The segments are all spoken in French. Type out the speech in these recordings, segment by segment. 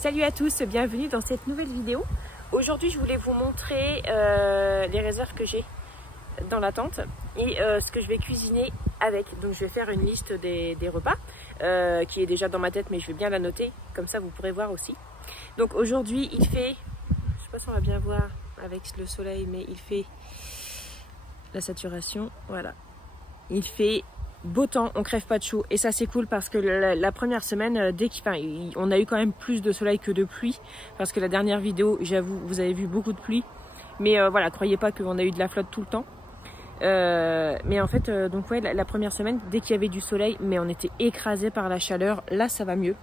Salut à tous, bienvenue dans cette nouvelle vidéo. Aujourd'hui je voulais vous montrer les réserves que j'ai dans la tente et ce que je vais cuisiner avec. Donc je vais faire une liste des repas qui est déjà dans ma tête, mais je vais bien la noter, comme ça vous pourrez voir aussi. Donc aujourd'hui il fait, je sais pas si on va bien voir avec le soleil, mais il fait la saturation, voilà. Il fait beau temps, on crève pas de chaud et ça c'est cool parce que la première semaine, on a eu quand même plus de soleil que de pluie, parce que la dernière vidéo, j'avoue, vous avez vu beaucoup de pluie, mais voilà, croyez pas qu'on a eu de la flotte tout le temps. Mais en fait, donc ouais, la première semaine, dès qu'il y avait du soleil, mais on était écrasé par la chaleur. Là ça va mieux,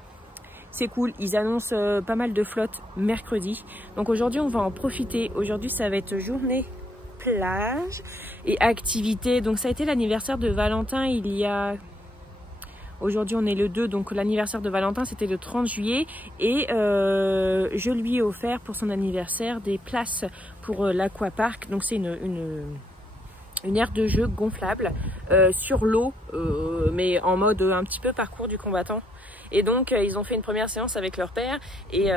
c'est cool. Ils annoncent pas mal de flotte mercredi, donc aujourd'hui on va en profiter. Aujourd'hui ça va être journée plage et activité. Donc ça a été l'anniversaire de Valentin il y a... Aujourd'hui on est le 2, donc l'anniversaire de Valentin c'était le 30 juillet et je lui ai offert pour son anniversaire des places pour l'aquapark. Donc c'est une aire de jeu gonflable sur l'eau, mais en mode un petit peu parcours du combattant. Et donc ils ont fait une première séance avec leur père et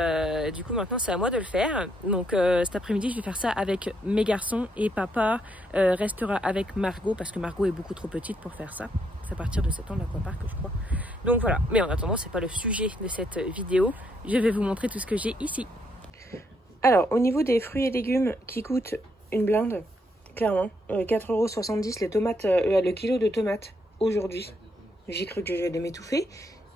du coup maintenant c'est à moi de le faire. Donc cet après-midi je vais faire ça avec mes garçons et papa restera avec Margot parce que Margot est beaucoup trop petite pour faire ça. C'est à partir de 7 ans l'aquapark je crois. Donc voilà, mais en attendant c'est pas le sujet de cette vidéo. Je vais vous montrer tout ce que j'ai ici. Alors au niveau des fruits et légumes qui coûtent une blinde, clairement, 4,70 € les tomates, le kilo de tomates aujourd'hui. J'ai cru que j'allais m'étouffer.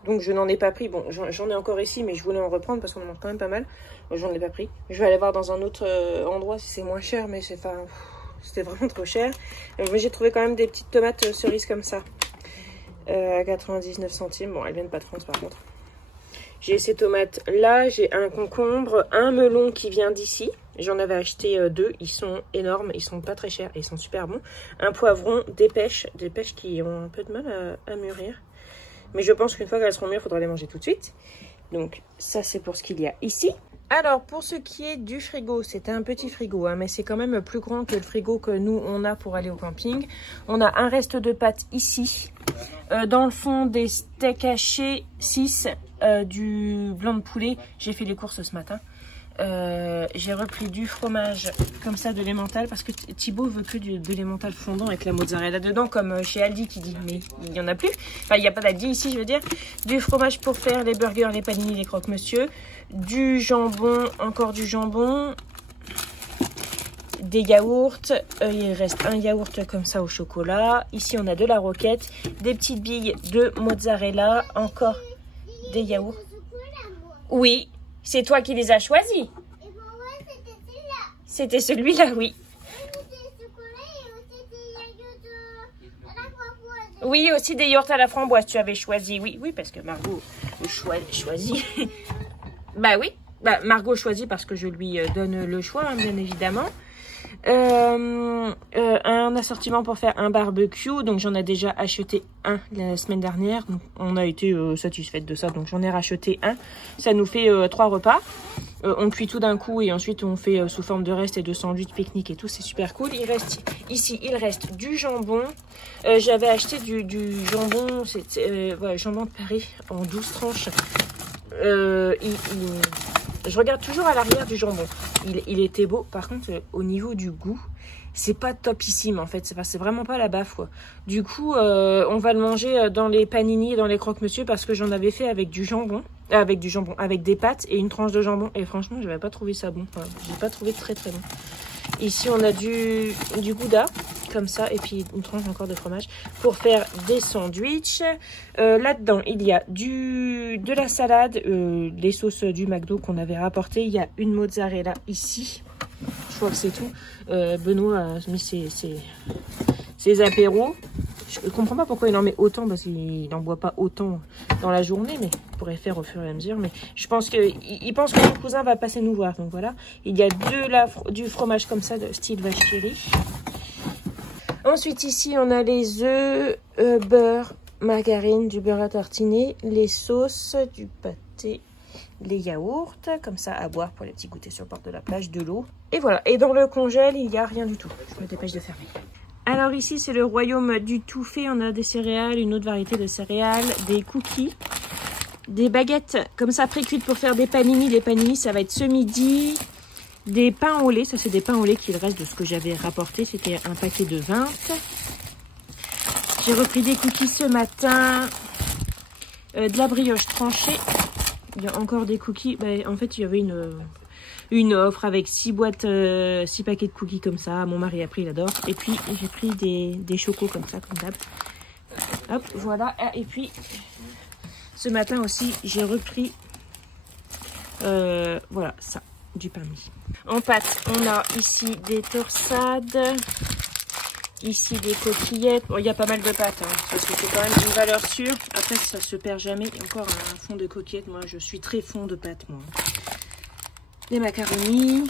Donc je n'en ai pas pris, bon j'en ai encore ici mais je voulais en reprendre parce qu'on en mange quand même pas mal. J'en ai pas pris, je vais aller voir dans un autre endroit si c'est moins cher, mais c'est pas... c'était vraiment trop cher. Mais j'ai trouvé quand même des petites tomates cerises comme ça, à 99 centimes, bon elles viennent pas de France par contre. J'ai ces tomates là, j'ai un concombre, un melon qui vient d'ici, j'en avais acheté 2, ils sont énormes, ils sont pas très chers et ils sont super bons. Un poivron, des pêches qui ont un peu de mal à mûrir. Mais je pense qu'une fois qu'elles seront mûres, il faudra les manger tout de suite. Donc ça c'est pour ce qu'il y a ici. Alors pour ce qui est du frigo, c'est un petit frigo, hein, mais c'est quand même plus grand que le frigo que nous on a pour aller au camping. On a un reste de pâtes ici. Dans le fond des steaks hachés 6, du blanc de poulet. J'ai fait les courses ce matin. J'ai repris du fromage comme ça de l'emmental parce que Thibaut veut que de l'emmental fondant avec la mozzarella dedans, comme chez Aldi qui dit, mais il n'y en a plus, enfin il n'y a pas d'Aldi ici je veux dire. Du fromage pour faire les burgers, les panini, les croque-monsieur, du jambon, encore du jambon, des yaourts, il reste un yaourt comme ça au chocolat. Ici on a de la roquette, des petites billes de mozzarella, encore des yaourts. Oui, c'est toi qui les as choisis. C'était celui-là, oui. Oui, aussi des yaourts à la framboise, tu avais choisi. Oui, oui, parce que Margot choisit. Bah oui, bah, Margot choisit parce que je lui donne le choix, hein, bien évidemment. Un assortiment pour faire un barbecue, donc j'en ai déjà acheté un la semaine dernière, donc on a été satisfaite de ça, donc j'en ai racheté un. Ça nous fait 3 repas. On cuit tout d'un coup et ensuite on fait sous forme de reste et de sandwich pique-nique et tout, c'est super cool. Il reste ici, il reste du jambon. J'avais acheté du jambon, ouais, jambon de Paris en 12 tranches. Je regarde toujours à l'arrière du jambon. Il était beau. Par contre, au niveau du goût, c'est pas topissime en fait. C'est vraiment pas la baffe quoi. Du coup, on va le manger dans les panini, dans les croque-monsieur parce que j'en avais fait avec du jambon. Avec des pâtes et une tranche de jambon. Et franchement, j'avais pas trouvé ça bon. Enfin, j'ai pas trouvé très très bon. Ici, on a du gouda, comme ça, et puis une tranche encore de fromage pour faire des sandwichs. Là-dedans, il y a de la salade, les sauces du McDo qu'on avait rapporté. Il y a une mozzarella ici. Je crois que c'est tout. Benoît a mis ses apéros. Je ne comprends pas pourquoi il en met autant, parce qu'il n'en boit pas autant dans la journée, mais il pourrait faire au fur et à mesure. Mais je pense qu'il pense que mon cousin va passer nous voir. Donc voilà, il y a du fromage comme ça, de style vache qui rit. Ensuite ici, on a les œufs, beurre, margarine, du beurre à tartiner, les sauces, du pâté, les yaourts, comme ça à boire pour les petits goûters sur le bord de la plage, de l'eau. Et voilà, et dans le congèle, il n'y a rien du tout. Je me dépêche de fermer. Alors ici, c'est le royaume du tout fait. On a des céréales, une autre variété de céréales, des cookies, des baguettes comme ça pré-cuites pour faire des panini. Les panini, ça va être ce midi. Des pains au lait, ça c'est des pains au lait qui reste de ce que j'avais rapporté. C'était un paquet de 20. J'ai repris des cookies ce matin. De la brioche tranchée. Il y a encore des cookies. Ben, en fait, il y avait une offre avec 6 boîtes, 6 paquets de cookies comme ça. Mon mari a pris, il adore. Et puis, j'ai pris des chocos comme ça, comme d'hab. Hop, voilà. Et puis, ce matin aussi, j'ai repris, voilà, ça, du pain mi. En pâte, on a ici des torsades. Ici, des coquillettes. Bon, il y a pas mal de pâtes, hein, parce que c'est quand même une valeur sûre. Après, ça se perd jamais. Et encore un fond de coquillettes. Moi, je suis très fond de pâtes, moi. Des macaronis.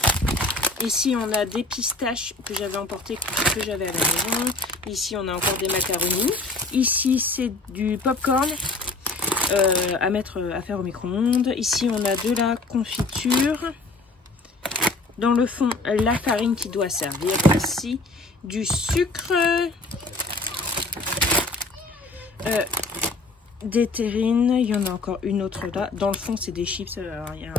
Ici, on a des pistaches que j'avais emportées, que j'avais à la maison. Ici, on a encore des macaronis. Ici, c'est du popcorn à faire au micro-ondes. Ici, on a de la confiture. Dans le fond, la farine qui doit servir. Ici, du sucre. Des terrines. Il y en a encore une autre là. Dans le fond, c'est des chips. Alors, il y a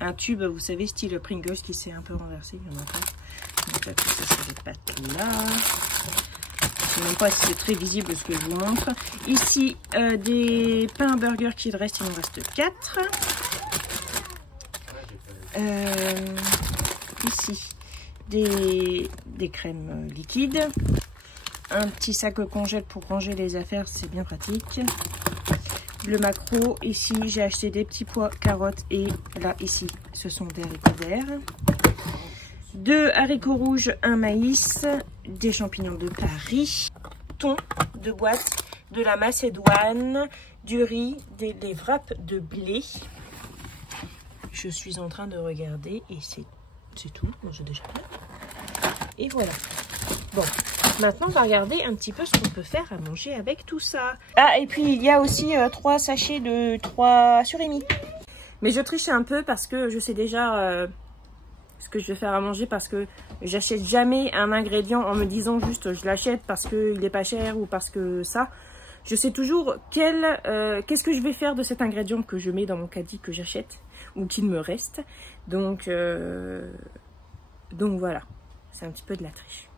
un tube, vous savez, style Pringles qui s'est un peu renversé. Il y en a pas. Donc là, tout ça, c'est des pâtes là. Je ne sais même pas si c'est très visible ce que je vous montre. Ici, des pains burger qu'il reste. Il en reste 4. Ici, des crèmes liquides. Un petit sac congèle pour ranger les affaires, c'est bien pratique. Le macro, ici, j'ai acheté des petits pois, carottes et là, ici, ce sont des haricots verts. 2 haricots rouges, un maïs, des champignons de Paris, thon de boîte, de la macédoine, du riz, des wraps de blé. Je suis en train de regarder et c'est tout. Moi, j'ai déjà plein. Et voilà. Bon, maintenant, on va regarder un petit peu ce qu'on peut faire à manger avec tout ça. Ah, et puis, il y a aussi 3 sachets de 3 surimi. Mais je triche un peu parce que je sais déjà ce que je vais faire à manger parce que j'achète jamais un ingrédient en me disant juste je l'achète parce qu'il n'est pas cher ou parce que ça. Je sais toujours qu'est-ce que je vais faire de cet ingrédient que je mets dans mon caddie que j'achète ou qu'il me reste. Donc voilà, c'est un petit peu de la triche.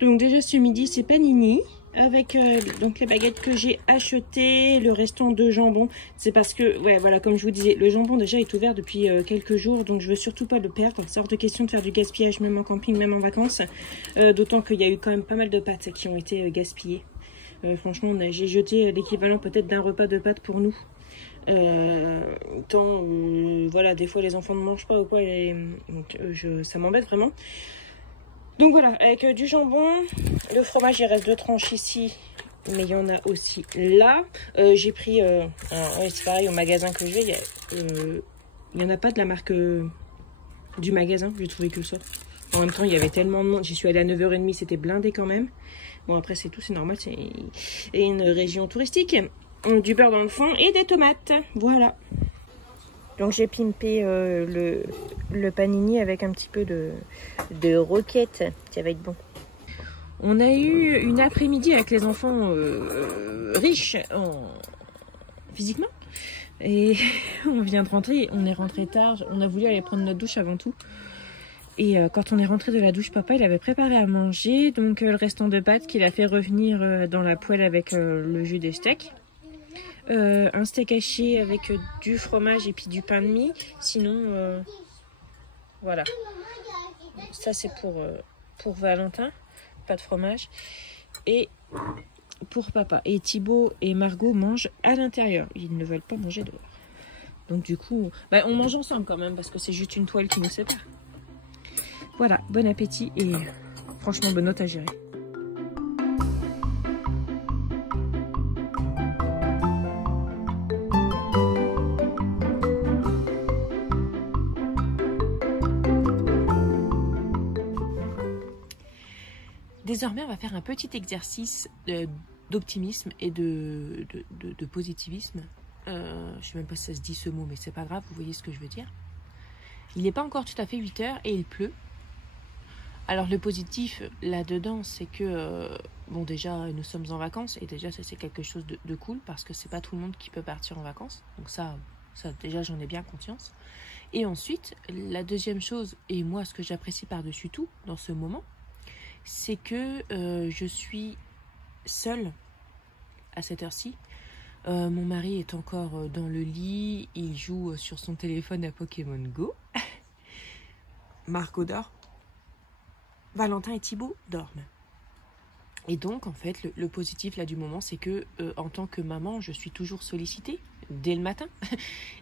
Donc déjà ce midi c'est panini avec donc les baguettes que j'ai achetées, le restant de jambon. C'est parce que, ouais voilà, comme je vous disais, le jambon déjà est ouvert depuis quelques jours, donc je veux surtout pas le perdre. C'est hors de question de faire du gaspillage, même en camping, même en vacances. D'autant qu'il y a eu quand même pas mal de pâtes qui ont été gaspillées. Franchement, j'ai jeté l'équivalent peut-être d'un repas de pâtes pour nous. Voilà, des fois les enfants ne mangent pas ou quoi, donc, ça m'embête vraiment. Donc voilà, avec du jambon, le fromage, il reste 2 tranches ici, mais il y en a aussi là. J'ai pris, c'est pareil, au magasin que je vais, il n'y en a pas de la marque du magasin, j'ai trouvé que ça. En même temps, il y avait tellement de monde, j'y suis allée à 9h30, c'était blindé quand même. Bon, après, c'est tout, c'est normal, c'est une région touristique. Du beurre dans le fond et des tomates, voilà. Donc j'ai pimpé le panini avec un petit peu de roquette, ça va être bon. On a eu une après-midi avec les enfants riches physiquement. Et on vient de rentrer, on est rentré tard, on a voulu aller prendre notre douche avant tout. Et quand on est rentré de la douche, papa il avait préparé à manger, donc le restant de pâtes qu'il a fait revenir dans la poêle avec le jus des steaks. Un steak haché avec du fromage et puis du pain de mie. Sinon, voilà. Ça c'est pour Valentin, pas de fromage. Et pour papa. Et Thibaut et Margot mangent à l'intérieur. Ils ne veulent pas manger dehors. Donc du coup, on mange ensemble quand même parce que c'est juste une toile qui nous sépare. Voilà, bon appétit et franchement bonne note à gérer. Désormais, on va faire un petit exercice d'optimisme et de positivisme. Je ne sais même pas si ça se dit ce mot, mais c'est pas grave, vous voyez ce que je veux dire. Il n'est pas encore tout à fait 8h et il pleut. Alors le positif là-dedans, c'est que, bon déjà nous sommes en vacances et déjà ça c'est quelque chose de cool parce que c'est pas tout le monde qui peut partir en vacances. Donc ça déjà j'en ai bien conscience. Et ensuite, la deuxième chose, et moi ce que j'apprécie par-dessus tout dans ce moment, c'est que je suis seule à cette heure-ci. Mon mari est encore dans le lit, il joue sur son téléphone à Pokémon Go. Marco dort. Valentin et Thibaut dorment. Et donc, en fait, le positif là du moment, c'est que en tant que maman, je suis toujours sollicitée dès le matin.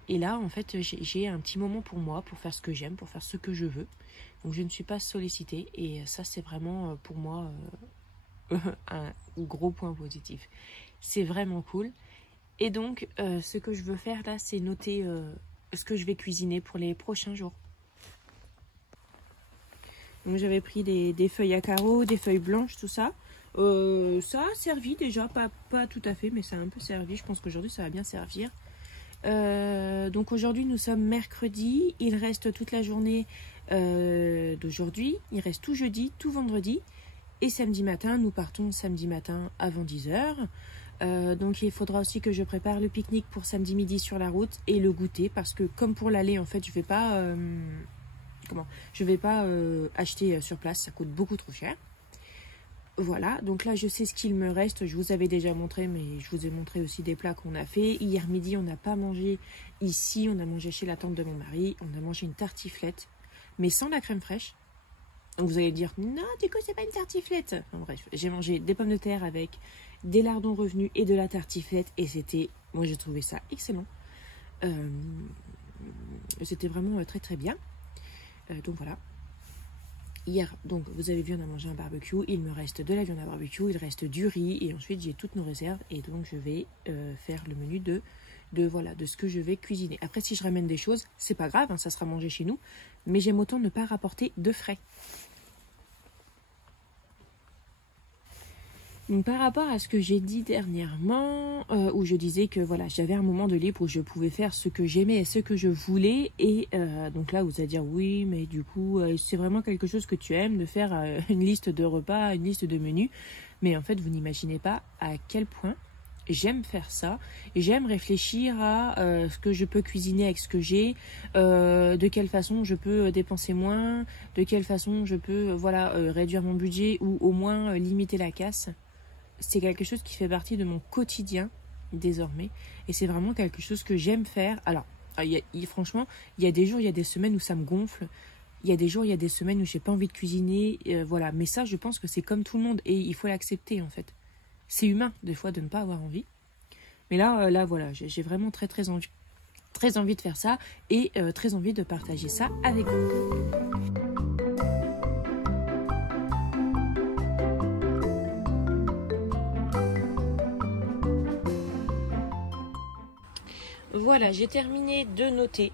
Et là, en fait, j'ai un petit moment pour moi, pour faire ce que j'aime, pour faire ce que je veux. Donc, je ne suis pas sollicitée. Et ça, c'est vraiment pour moi un gros point positif. C'est vraiment cool. Et donc, ce que je veux faire là, c'est noter ce que je vais cuisiner pour les prochains jours. Donc j'avais pris des feuilles à carreaux, des feuilles blanches, tout ça. Ça a servi déjà, pas tout à fait, mais ça a un peu servi. Je pense qu'aujourd'hui ça va bien servir. Donc aujourd'hui nous sommes mercredi. Il reste toute la journée d'aujourd'hui. Il reste tout jeudi, tout vendredi. Et samedi matin, nous partons samedi matin avant 10 h. Donc il faudra aussi que je prépare le pique-nique pour samedi midi sur la route et le goûter. Parce que comme pour l'aller, en fait, je vais pas acheter sur place, ça coûte beaucoup trop cher. Voilà, donc là je sais ce qu'il me reste. Je vous avais déjà montré, mais je vous ai montré aussi des plats qu'on a fait. Hier midi, on n'a pas mangé ici, on a mangé chez la tante de mon mari. On a mangé une tartiflette, mais sans la crème fraîche. Donc vous allez dire, non, du coup c'est pas une tartiflette. Enfin, bref, j'ai mangé des pommes de terre avec des lardons revenus et de la tartiflette. Et c'était, moi j'ai trouvé ça excellent. C'était vraiment très très bien. Donc voilà. Hier, donc vous avez vu, on a mangé un barbecue. Il me reste de la viande à barbecue, il reste du riz et ensuite j'ai toutes nos réserves et donc je vais faire le menu de ce que je vais cuisiner. Après, si je ramène des choses, c'est pas grave, hein, ça sera mangé chez nous, mais j'aime autant ne pas rapporter de frais. Donc par rapport à ce que j'ai dit dernièrement, où je disais que voilà, j'avais un moment de libre où je pouvais faire ce que j'aimais et ce que je voulais, et donc là vous allez dire oui, mais du coup c'est vraiment quelque chose que tu aimes de faire une liste de repas, une liste de menus, mais en fait vous n'imaginez pas à quel point j'aime faire ça, et j'aime réfléchir à ce que je peux cuisiner avec ce que j'ai, de quelle façon je peux dépenser moins, de quelle façon je peux réduire mon budget ou au moins limiter la casse. C'est quelque chose qui fait partie de mon quotidien désormais et c'est vraiment quelque chose que j'aime faire. Alors, franchement, il y a des jours, il y a des semaines où ça me gonfle. Il y a des jours, il y a des semaines où j'ai pas envie de cuisiner. Voilà, mais ça, je pense que c'est comme tout le monde et il faut l'accepter en fait. C'est humain des fois de ne pas avoir envie. Mais là voilà, j'ai vraiment très envie de faire ça et très envie de partager ça avec vous. Voilà, j'ai terminé de noter.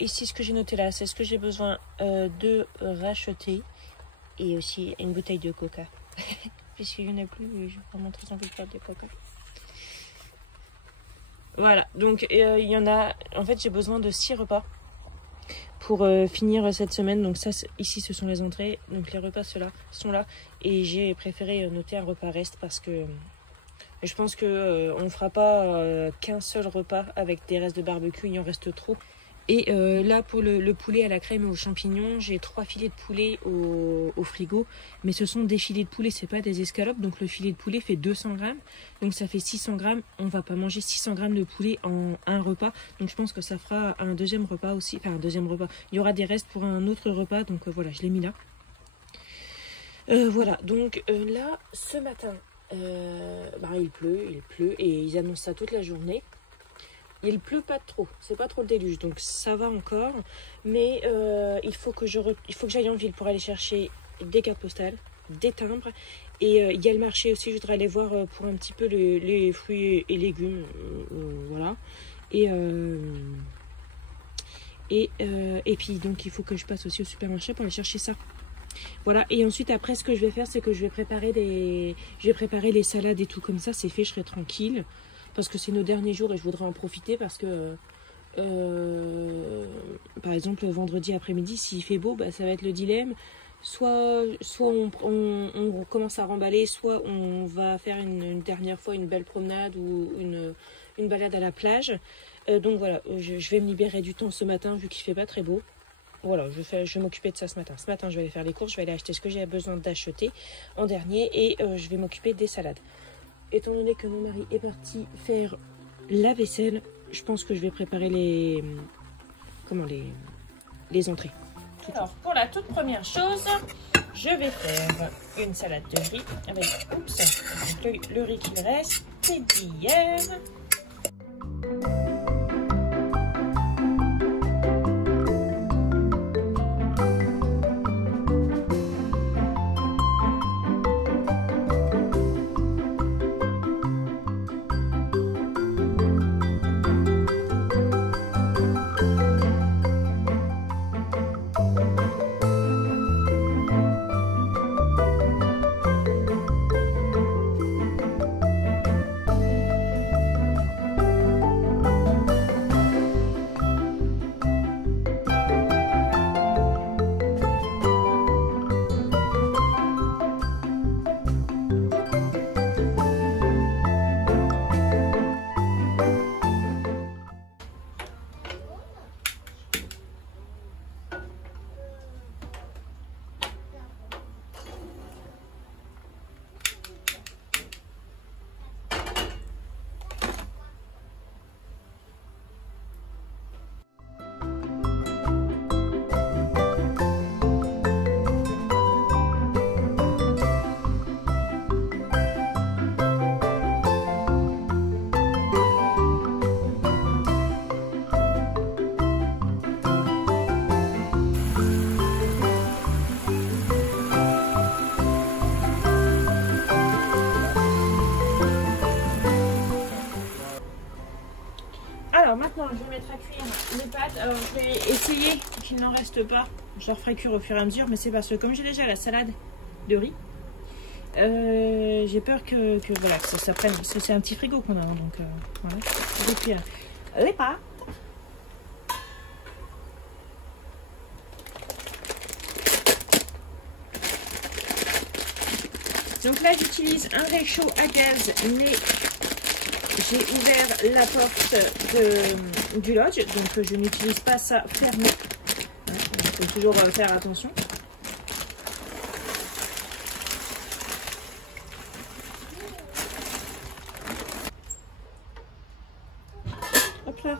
Ici, ce que j'ai noté là, c'est ce que j'ai besoin de racheter. Et aussi une bouteille de coca. Puisqu'il n'y en a plus, j'ai vraiment très envie de faire des coca. Voilà, donc il y en a... En fait, j'ai besoin de 6 repas pour finir cette semaine. Donc ça, ici, ce sont les entrées. Donc les repas, ceux-là, sont là. Et j'ai préféré noter un repas reste parce que... Je pense qu'on ne fera pas qu'un seul repas avec des restes de barbecue, il en reste trop. Et là, pour le poulet à la crème et aux champignons, j'ai 3 filets de poulet au frigo. Mais ce sont des filets de poulet, c'est pas des escalopes. Donc le filet de poulet fait 200 grammes. Donc ça fait 600 grammes. On va pas manger 600 grammes de poulet en un repas. Donc je pense que ça fera un deuxième repas aussi. Enfin, un deuxième repas. Il y aura des restes pour un autre repas. Donc voilà, je l'ai mis là. Voilà, donc là, ce matin... il pleut et ils annoncent ça toute la journée. Il pleut pas trop, c'est pas trop le déluge, donc ça va encore. Mais il faut que j'aille en ville pour aller chercher des cartes postales, des timbres. Et il y a le marché aussi, je voudrais aller voir pour un petit peu les fruits et légumes. Voilà. Et puis donc il faut que je passe aussi au supermarché pour aller chercher ça. Voilà, et ensuite après ce que je vais faire, c'est que je vais préparer les salades et tout comme ça, c'est fait, je serai tranquille. Parce que c'est nos derniers jours et je voudrais en profiter parce que par exemple vendredi après-midi, s'il fait beau, ça va être le dilemme. soit on commence à remballer, soit on va faire une dernière fois une belle promenade ou une balade à la plage. Donc voilà, je vais me libérer du temps ce matin vu qu'il fait pas très beau. Voilà, je vais m'occuper de ça ce matin. Ce matin, je vais aller faire les courses, je vais aller acheter ce que j'ai besoin d'acheter en dernier et je vais m'occuper des salades. Étant donné que mon mari est parti faire la vaisselle, je pense que je vais préparer les entrées. Alors, pour la toute première chose, je vais faire une salade de riz avec le riz qui me reste, c'est d'hier. Alors maintenant je vais mettre à cuire les pâtes. Alors je vais essayer qu'il n'en reste pas. Je leur ferai cuire au fur et à mesure, mais c'est parce que comme j'ai déjà la salade de riz, j'ai peur que voilà, que ça prenne, parce que c'est un petit frigo qu'on a, donc voilà. Je vais cuire les pâtes. Donc là j'utilise un réchaud à gaz, mais j'ai ouvert la porte du lodge, donc je n'utilise pas ça fermé. Il faut toujours faire attention. Hop là.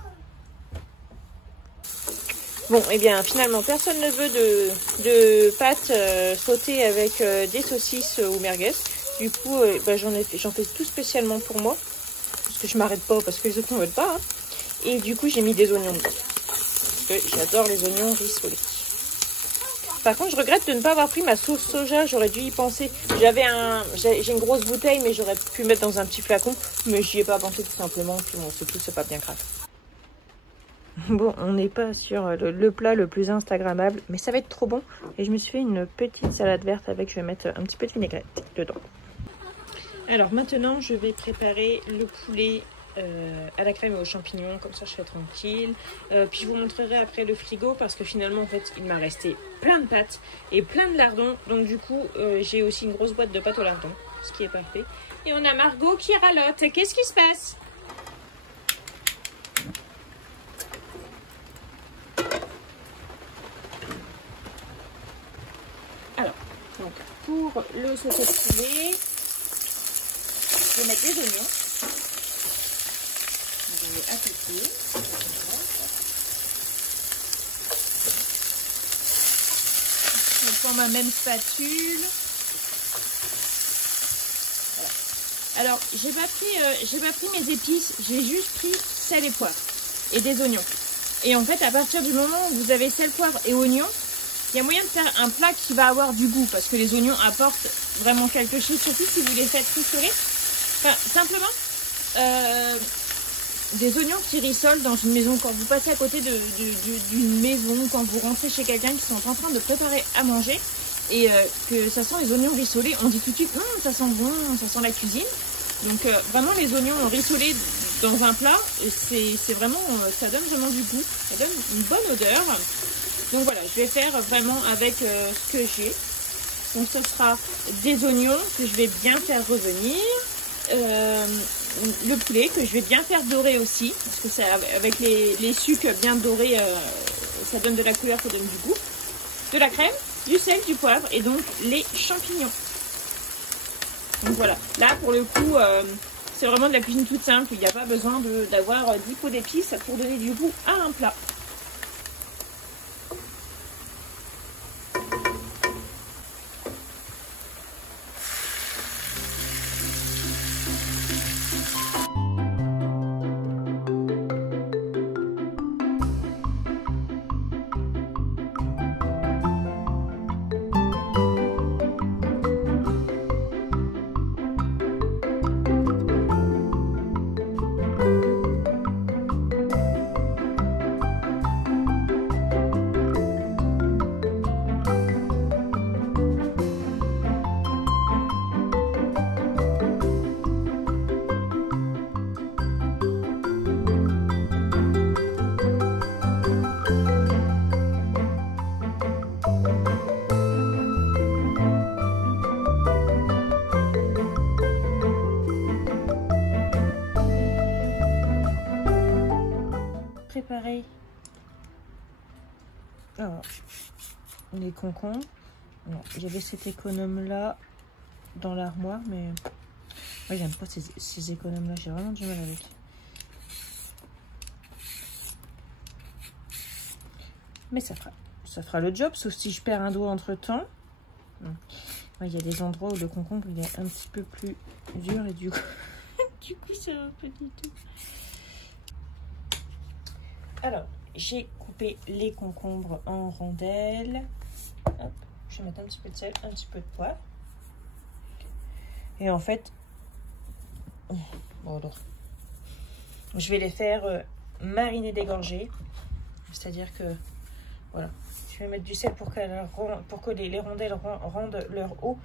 Bon, et bien finalement personne ne veut de pâtes sautées avec des saucisses ou merguez. Du coup, j'en fais tout spécialement pour moi. Parce que je m'arrête pas, parce que les autres n'en veulent pas. Hein. Et du coup, j'ai mis des oignons dedans. Parce que j'adore les oignons rissolés. Par contre, je regrette de ne pas avoir pris ma sauce soja. J'aurais dû y penser. J'ai une grosse bouteille, mais j'aurais pu mettre dans un petit flacon. Mais j'y ai pas pensé tout simplement. Puis bon, c'est tout, c'est pas bien grave. Bon, on n'est pas sur le plat le plus instagrammable, mais ça va être trop bon. Et je me suis fait une petite salade verte avec, je vais mettre un petit peu de vinaigrette dedans. Alors maintenant, je vais préparer le poulet à la crème et aux champignons, comme ça je fais tranquille. Puis je vous montrerai après le frigo, parce que finalement, en fait, il m'a resté plein de pâtes et plein de lardons. Donc du coup, j'ai aussi une grosse boîte de pâtes aux lardons, ce qui est parfait. Et on a Margot qui ralote. Qu'est-ce qui se passe ? Alors, donc pour le sauté de poulet, je vais mettre des oignons. Je vais à côté. Je prends ma même spatule. Voilà. Alors, j'ai pas pris mes épices, j'ai juste pris sel et poivre et des oignons. Et en fait, à partir du moment où vous avez sel, poivre et oignons, il y a moyen de faire un plat qui va avoir du goût, parce que les oignons apportent vraiment quelque chose, surtout si vous les faites rissoler. Enfin, simplement, des oignons qui rissolent dans une maison, quand vous passez à côté d'une maison, quand vous rentrez chez quelqu'un qui sont en train de préparer à manger, et que ça sent les oignons rissolés, on dit tout de suite, ça sent bon, ça sent la cuisine. Donc vraiment les oignons rissolés dans un plat, c'est vraiment, ça donne vraiment du goût, ça donne une bonne odeur. Donc voilà, je vais faire vraiment avec ce que j'ai. Donc ce sera des oignons que je vais bien faire revenir. Le poulet que je vais bien faire dorer aussi. Parce que ça, avec les sucres bien dorés, ça donne de la couleur, ça donne du goût. De la crème, du sel, du poivre et donc les champignons. Donc voilà, là pour le coup, c'est vraiment de la cuisine toute simple. Il n'y a pas besoin d'avoir 10 pots d'épices pour donner du goût à un plat. Préparer les concombres. J'avais cet économe là dans l'armoire, mais moi j'aime pas ces économes là, j'ai vraiment du mal avec. Mais ça fera le job, sauf si je perds un doigt entre temps. Il y a des endroits où le concombre il est un petit peu plus dur et du coup ça va pas du tout. Alors, j'ai coupé les concombres en rondelles. Hop, je vais mettre un petit peu de sel, un petit peu de poivre. Et en fait, je vais les faire mariner dégorger. C'est-à-dire que, voilà, je vais mettre du sel pour que les rondelles rendent leur eau.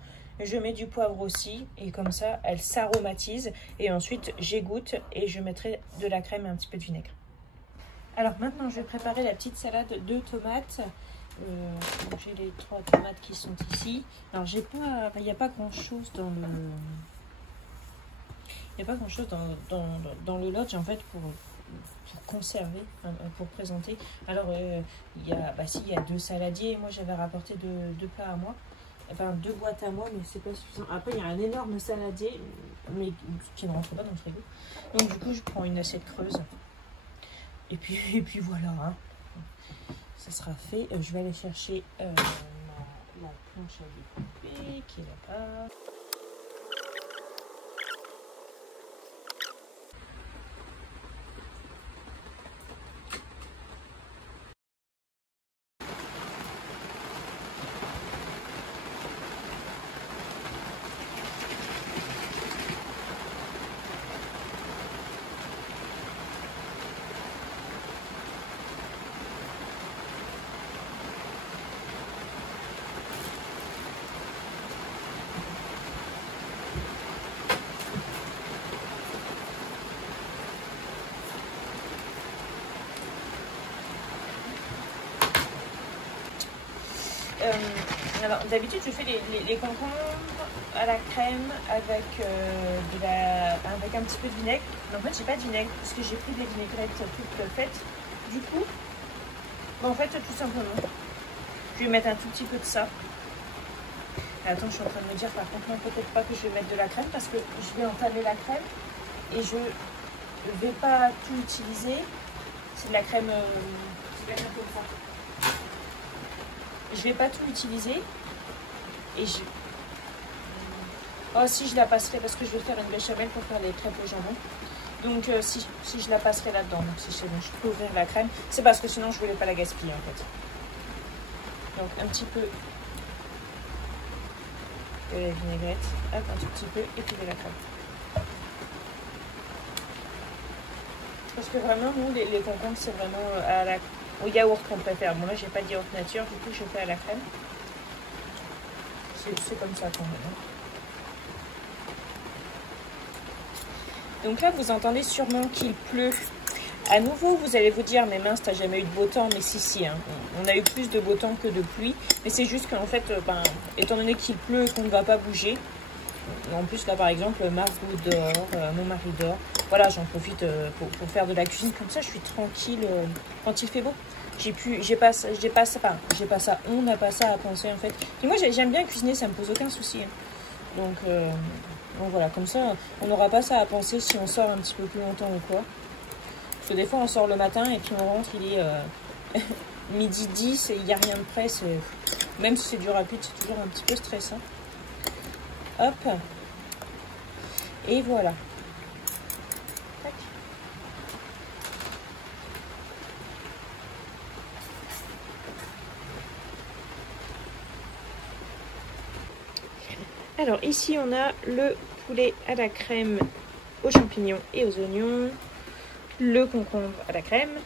Je mets du poivre aussi et comme ça, elles s'aromatisent. Et ensuite, j'égoutte et je mettrai de la crème et un petit peu de vinaigre. Alors maintenant, je vais préparer la petite salade de tomates. J'ai les 3 tomates qui sont ici. Alors, il n'y a pas grand-chose dans le... Il n'y a pas grand-chose dans le lodge, en fait, pour conserver, pour présenter. Alors, il y a 2 saladiers. Moi, j'avais rapporté 2 plats à moi. Enfin, 2 boîtes à moi, mais c'est pas suffisant. Après, il y a un énorme saladier, mais qui ne rentre pas dans le frigo. Donc, du coup, je prends une assiette creuse. Et puis voilà, hein. Ça sera fait. Je vais aller chercher la planche à découper qui est là-bas. Alors d'habitude je fais les concombres à la crème avec avec un petit peu de vinaigre. Mais en fait j'ai pas de vinaigre parce que j'ai pris des vinaigrettes toutes faites. Du coup, en fait tout simplement, je vais mettre un tout petit peu de ça. Attends, je suis en train de me dire par contre non, peut-être pas que je vais mettre de la crème parce que je vais entamer la crème et je vais pas tout utiliser. C'est de la crème, comme ça. Je vais pas tout utiliser et si je la passerai parce que je vais faire une béchamel pour faire des crêpes au jambon. Donc si je la passerai là-dedans, donc si c'est bon, je peux ouvrir la crème. C'est parce que sinon je voulais pas la gaspiller en fait. Donc un petit peu de la vinaigrette, hop, un tout petit peu et puis de la crème. Parce que vraiment nous les concombres c'est vraiment au yaourt qu'on préfère. Bon là j'ai pas de yaourt nature, du coup je fais à la crème. C'est comme ça quand même. Donc là vous entendez sûrement qu'il pleut À nouveau, vous allez vous dire, mais mince, t'as jamais eu de beau temps. Mais si, hein, on a eu plus de beau temps que de pluie. Mais c'est juste qu'en fait, étant donné qu'il pleut et qu'on ne va pas bouger, en plus là par exemple, Margot dort, mon mari dort. Voilà, j'en profite pour faire de la cuisine. Comme ça, je suis tranquille quand il fait beau. On n'a pas ça à penser en fait. Et moi, j'aime bien cuisiner, ça me pose aucun souci. Hein. Donc voilà, comme ça, on n'aura pas ça à penser si on sort un petit peu plus longtemps ou quoi. Parce que des fois, on sort le matin et puis on rentre, il est midi 10 et il n'y a rien de prêt. Même si c'est du rapide, c'est toujours un petit peu stressant. Hop. Et voilà. Tac. Alors ici, on a le poulet à la crème aux champignons et aux oignons. Le concombre à la crème,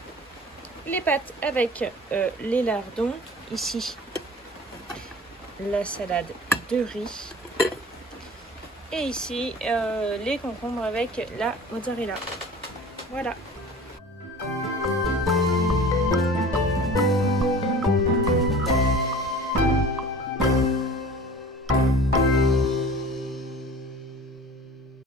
les pâtes avec les lardons, ici la salade de riz et ici les concombres avec la mozzarella. Voilà.